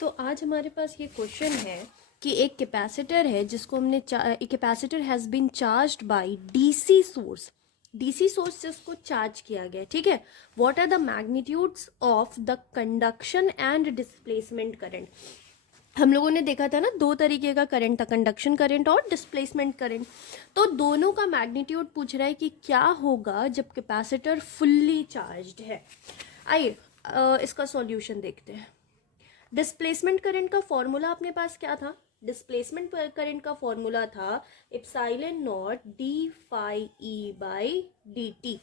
तो आज हमारे पास ये क्वेश्चन है कि एक कैपेसिटर है जिसको हमने एक capacitor has been charged by DC source से उसको चार्ज किया गया, ठीक है। What are the magnitudes of the conduction and displacement current. हम लोगों ने देखा था ना, दो तरीके का करंट था, कंडक्शन करंट और डिस्प्लेसमेंट करंट। तो दोनों का मैग्नीट्यूड पूछ रहा है कि क्या होगा जब कैपेसिटर फुल्ली चार्ज्ड है। आइए इसका सॉल्यूशन देखते हैं। डिस्प्लेसमेंट करंट का फॉर्मूला अपने पास क्या था? डिस्प्लेसमेंट करंट का फॉर्मूला था epsilon naught d phi E by d t.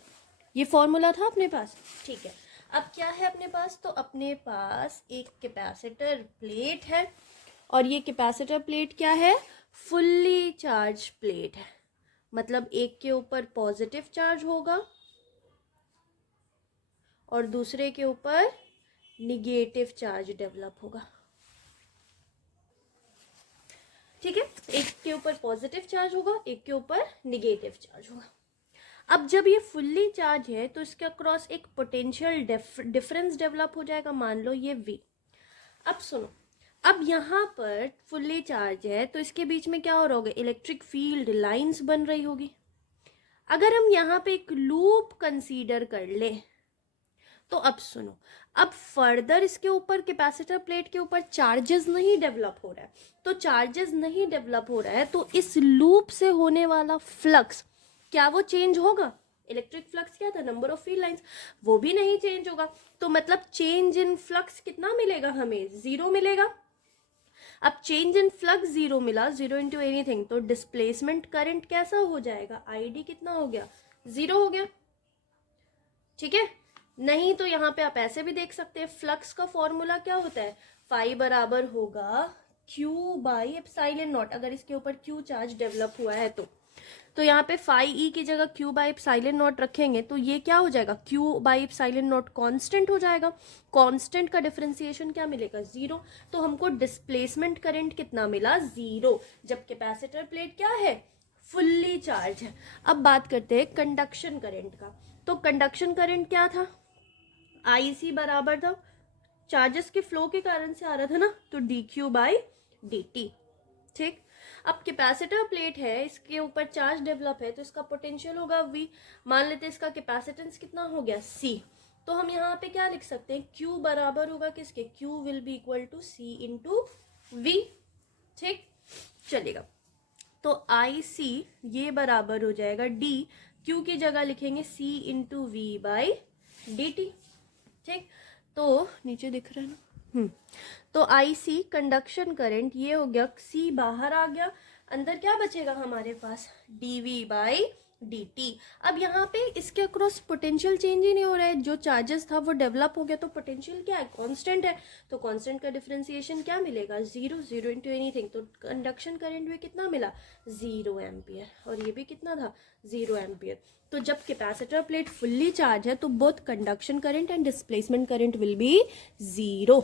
ये फॉर्मूला था अपने पास, ठीक है। अब क्या है अपने पास? तो अपने पास एक कैपेसिटर प्लेट है और ये कैपेसिटर प्लेट क्या है? फुल्ली चार्ज प्लेट है। मतलब एक के ऊपर पॉजिटिव चार्ज होगा और दूसरे के ऊपर निगेटिव चार्ज डेवलप होगा, ठीक है। एक के ऊपर पॉजिटिव चार्ज होगा, एक के ऊपर निगेटिव चार्ज होगा। अब जब ये फुल्ली चार्ज है तो इसके अक्रॉस एक पोटेंशियल डिफरेंस डेवलप हो जाएगा, मान लो ये V। अब सुनो, अब यहाँ पर फुल्ली चार्ज है तो इसके बीच में क्या हो रहा होगा? इलेक्ट्रिक फील्ड लाइंस बन रही होगी। अगर हम यहाँ पे एक लूप कंसीडर कर ले तो अब सुनो, अब फर्दर इसके ऊपर कैपेसिटर प्लेट के ऊपर चार्जेस नहीं डेवलप हो रहा है। तो चार्जेस नहीं डेवलप हो रहा है तो इस लूप से होने वाला फ्लक्स क्या वो चेंज होगा? इलेक्ट्रिक फ्लक्स क्या था? नंबर ऑफ फील्ड लाइंस, वो भी नहीं चेंज होगा। तो मतलब चेंज इन फ्लक्स कितना मिलेगा हमें? 0 मिलेगा। अब चेंज इन फ्लक्स 0 मिला, 0 इंटू एनीथिंग, तो डिस्प्लेसमेंट करंट कैसा हो जाएगा? ID कितना हो गया? 0 हो गया, ठीक है। नहीं तो यहाँ पे आप ऐसे भी देख सकते हैं, फ्लक्स का फॉर्मूला क्या होता है? फाई बराबर होगा Q बाई एप्सिलॉन नॉट, अगर इसके ऊपर Q चार्ज डेवलप हुआ है तो यहाँ पे फाई E की जगह Q बाई एप्सिलॉन नॉट रखेंगे तो ये क्या हो जाएगा? Q by epsilon not constant हो जाएगा। कांस्टेंट का डिफरेंशिएशन क्या मिलेगा? 0। तो हमको डिस्प्लेसमेंट करंट कितना मिला? 0, जब कैपेसिटर प्लेट क्या है? फुल्ली चार्ज है। अब बात करते हैं कंडक्शन करंट का। तो कंडक्शन करंट क्या था? IC बराबर था, चार्जेस के फ्लो के कारण से आ रहा था ना, तो dq बाई dt, ठीक। अब कैपेसिटर प्लेट है, इसके ऊपर चार्ज डेवलप है तो इसका पोटेंशियल होगा V। मान लेते हैं इसका कैपेसिटेंस कितना हो गया? C। तो हम यहाँ पे क्या लिख सकते हैं? Q बराबर होगा किसके? Q will be equal to C into V, ठीक, चलेगा। तो IC ये बराबर हो जाएगा D, Q की जगह लिखेंगे C into V by dt, ठीक। तो नीचे दिख रहा है ना, तो IC कंडक्शन करंट ये हो गया, C बाहर आ गया, अंदर क्या बचेगा हमारे पास? dV by dt। अब यहाँ पे इसके अक्रॉस पोटेंशियल चेंज ही नहीं हो रहा है, जो चार्जेस था वो डेवलप हो गया, तो पोटेंशियल क्या है? कांस्टेंट है। तो कांस्टेंट का डिफरेंशिएशन क्या मिलेगा? 0, 0 इंटू एनीथिंग, तो कंडक्शन करंट में कितना मिला? 0 एम्पियर, और ये भी कितना था? 0 एम्पियर। तो जब कैपेसिटर प्लेट फुल्ली चार्ज है तो both conduction current and displacement current will be 0।